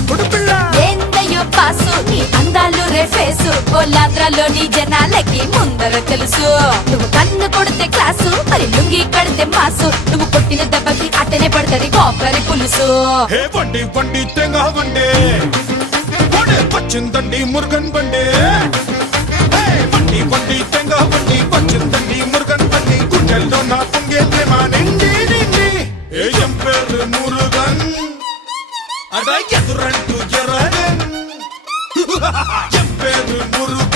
తొక్కుడు పిల్ల ఏందయ్యో పాసు నీ అందాలు రేఫేసు ఓలాంధ్రలోని జనాలకి ముందర తెలుసు నువ్వు కన్ను కొడితే క్లాసు మరి లుంగి కడితే మాసు నువ్వు కొట్టిన దెబ్బకి అట్టనే పడతది కొబ్బరి పులుసు హే బండి బండి తెంగా బండి పచ్చిందండి మురుగన్ బండి బండి బండి తెంగా బండి పచ్చిందండి మురుగన్ బండి గుండెల్లో నా పొంగే ప్రేమ నిండి నిండి ఏం పేరు మురుగన్ అడా ఎదురంటూ ఎరగన్ ఎం పేరు మురుగన్